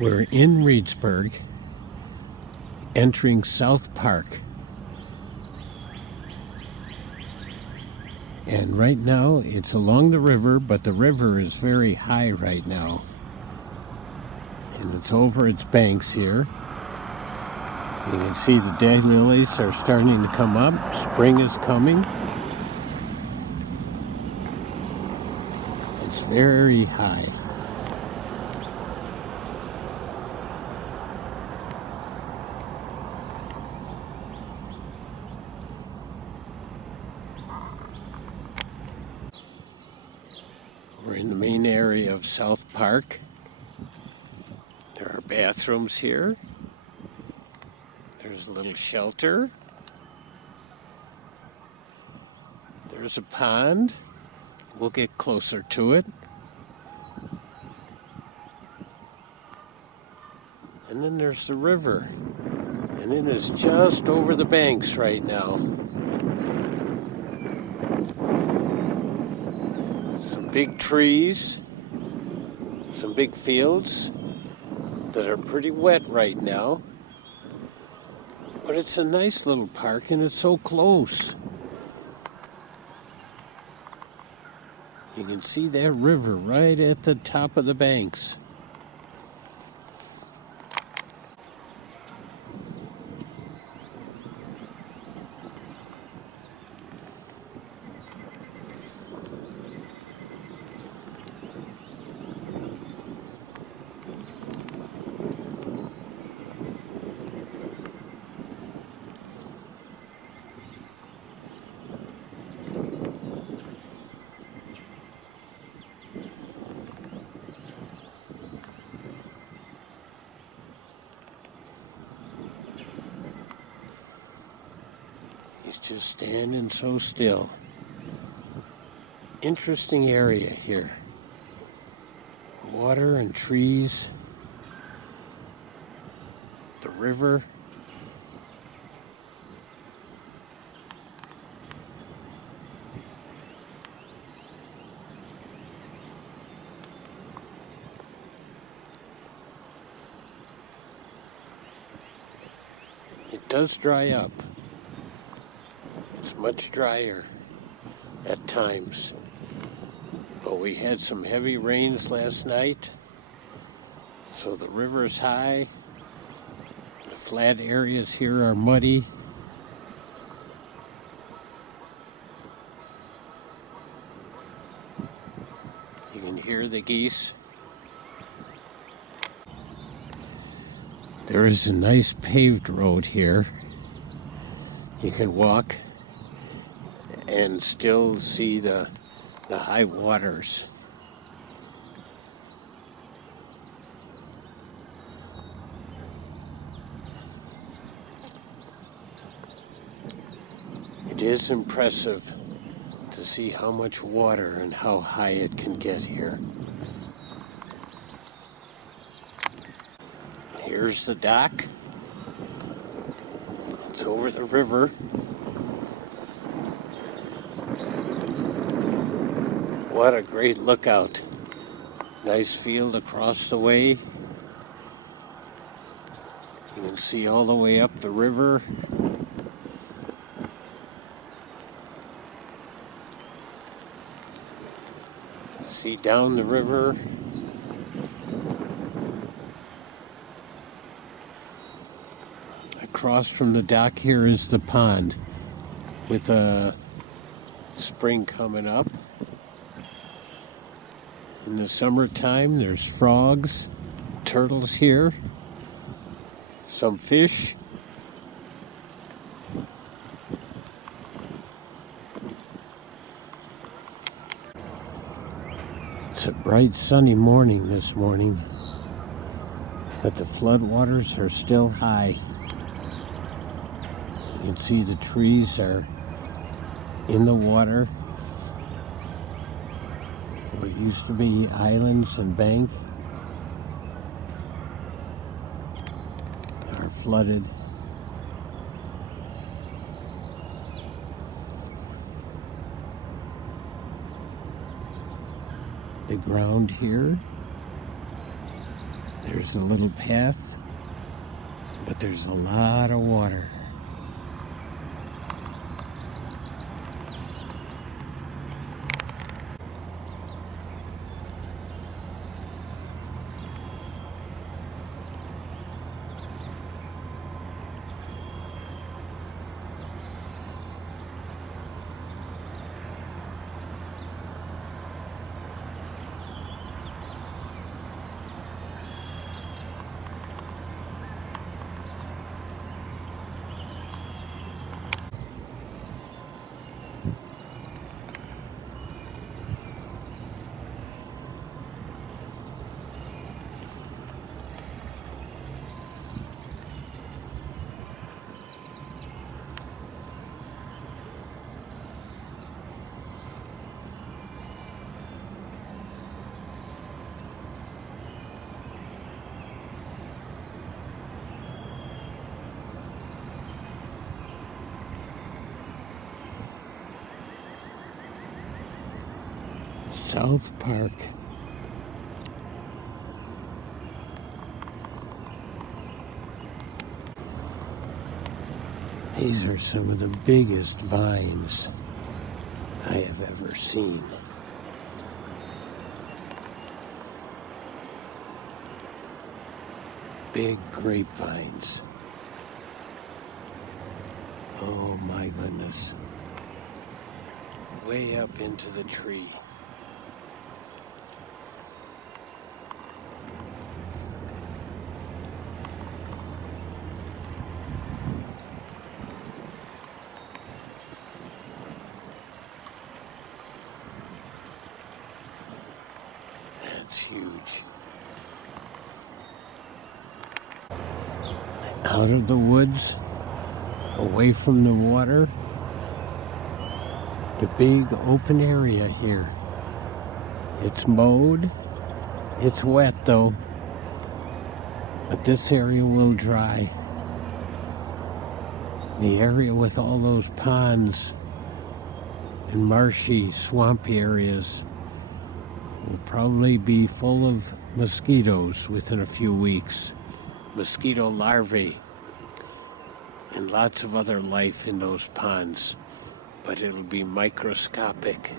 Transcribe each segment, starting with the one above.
We're in Reedsburg, entering South Park. And right now, it's along the river, but the river is very high right now. And it's over its banks here. You can see the daylilies are starting to come up. Spring is coming. It's very high. We're in the main area of South Park. There are bathrooms here. There's a little shelter. There's a pond. We'll get closer to it. And then there's the river. And it is just over the banks right now. Big trees, some big fields that are pretty wet right now. But it's a nice little park and it's so close. You can see that river right at the top of the banks. He's just standing so still. Interesting area here. Water and trees. The river. It does dry up. It's much drier at times, but we had some heavy rains last night, so the river's high. The flat areas here are muddy. You can hear the geese. There is a nice paved road here. You can walk and still see the high waters. It is impressive to see how much water and how high it can get here. Here's the dock. It's over the river. What a great lookout. Nice field across the way. You can see all the way up the river. See down the river. Across from the dock here is the pond with a spring coming up. In the summertime, there's frogs, turtles here, some fish. It's a bright sunny morning this morning, but the floodwaters are still high. You can see the trees are in the water. What used to be islands and banks are flooded. The ground here There's a little path, but there's a lot of water. South Park. These are some of the biggest vines I have ever seen. Big grapevines. Oh my goodness. Way up into the tree. That's huge. Out of the woods, away from the water, the big open area here. It's mowed, it's wet though, but this area will dry. The area with all those ponds and marshy, swampy areas will probably be full of mosquitoes within a few weeks. Mosquito larvae and lots of other life in those ponds, but it'll be microscopic.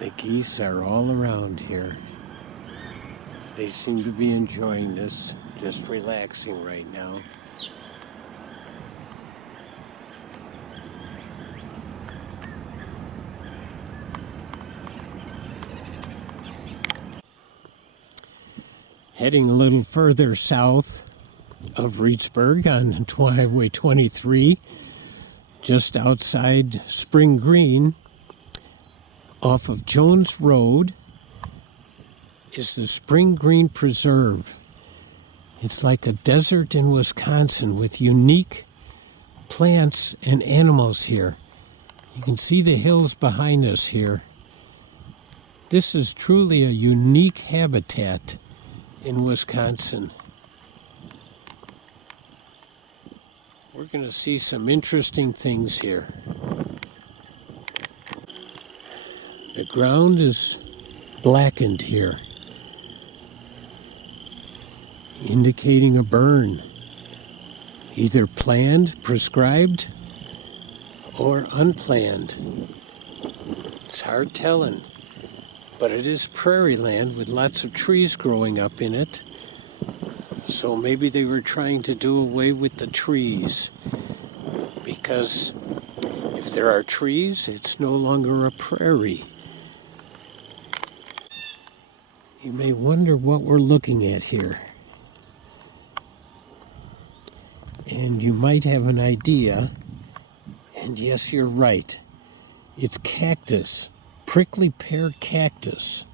The geese are all around here. They seem to be enjoying this, just relaxing right now. Heading a little further south of Reedsburg on Highway 23, just outside Spring Green, off of Jones Road, is the Spring Green Preserve. It's like a desert in Wisconsin with unique plants and animals here. You can see the hills behind us here. This is truly a unique habitat in Wisconsin. We're going to see some interesting things here. The ground is blackened here, indicating a burn, either planned, prescribed, or unplanned. It's hard telling, but it is prairie land with lots of trees growing up in it, so maybe they were trying to do away with the trees, because if there are trees, it's no longer a prairie. You may wonder what we're looking at here. And you might have an idea, and yes, you're right. It's cactus, prickly pear cactus.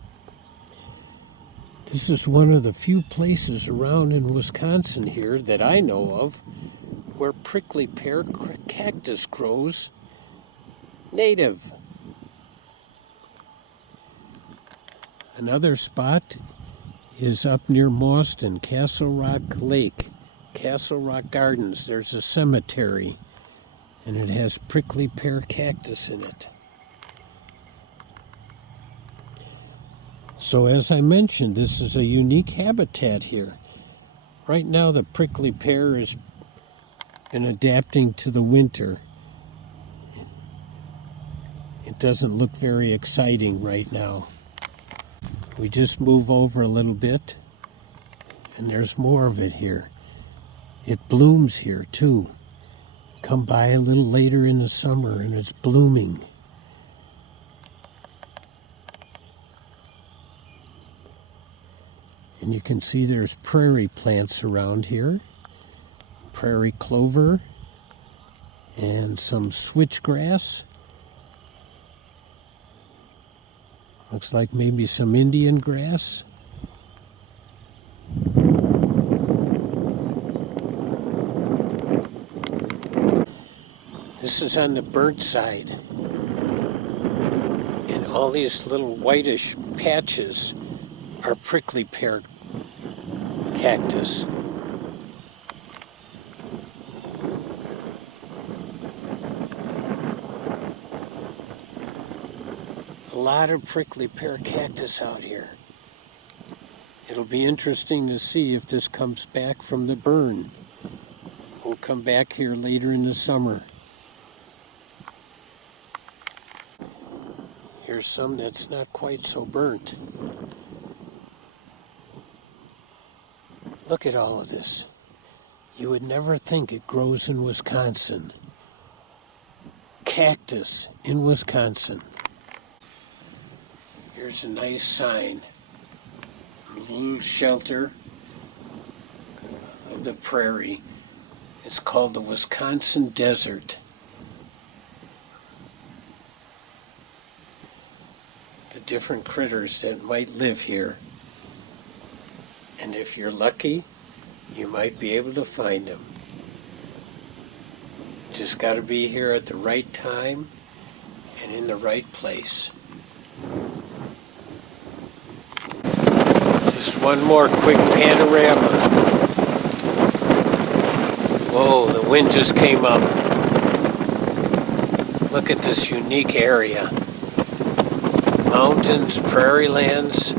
This is one of the few places around in Wisconsin here that I know of where prickly pear cactus grows native. Another spot is up near Mauston, Castle Rock Lake, Castle Rock Gardens. There's a cemetery, and it has prickly pear cactus in it. So as I mentioned, this is a unique habitat here. Right now the prickly pear has been adapting to the winter. It doesn't look very exciting right now. We just move over a little bit, and there's more of it here. It blooms here too. Come by a little later in the summer and it's blooming. And you can see there's prairie plants around here. Prairie clover and some switchgrass. Looks like maybe some Indian grass. This is on the burnt side. And all these little whitish patches are prickly pear cactus. A lot of prickly pear cactus out here. It'll be interesting to see if this comes back from the burn. We'll come back here later in the summer. Here's some that's not quite so burnt. Look at all of this. You would never think it grows in Wisconsin. Cactus in Wisconsin. Here's a nice sign. A little shelter of the prairie. It's called the Wisconsin Desert. The different critters that might live here. And if you're lucky, you might be able to find them. Just got to be here at the right time and in the right place. Just one more quick panorama. Whoa, the wind just came up. Look at this unique area. Mountains, prairie lands,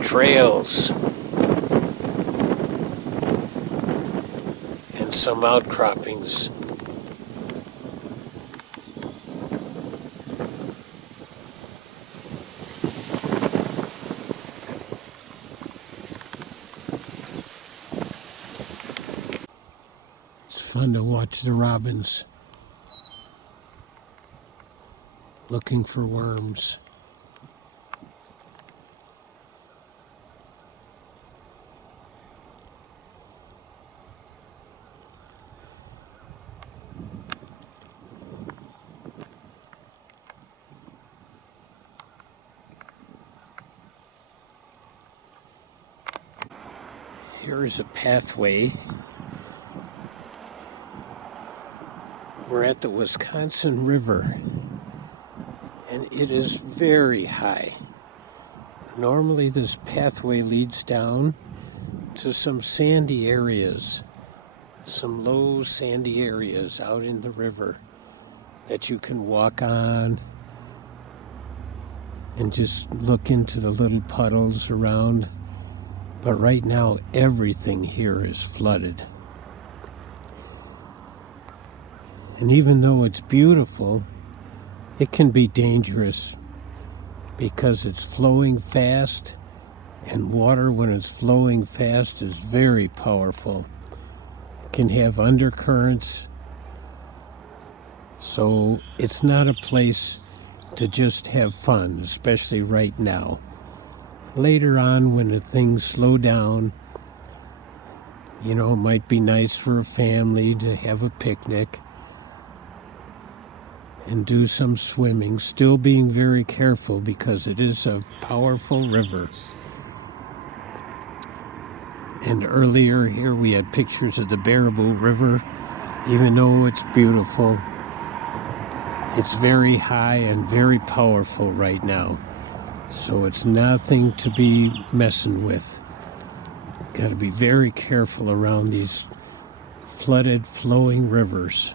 trails, and some outcroppings. It's fun to watch the robins looking for worms. Here is a pathway. We're at the Wisconsin River, and it is very high. Normally this pathway leads down to some sandy areas, some low sandy areas out in the river that you can walk on and just look into the little puddles around. But right now, everything here is flooded. And even though it's beautiful, it can be dangerous because it's flowing fast, and water, when it's flowing fast, is very powerful. It can have undercurrents. So it's not a place to just have fun, especially right now. Later on, when the things slow down, it might be nice for a family to have a picnic and do some swimming, still being very careful because it is a powerful river. And earlier here we had pictures of the Baraboo River. Even though it's beautiful, it's very high and very powerful right now. So it's nothing to be messing with. Got to be very careful around these flooded, flowing rivers.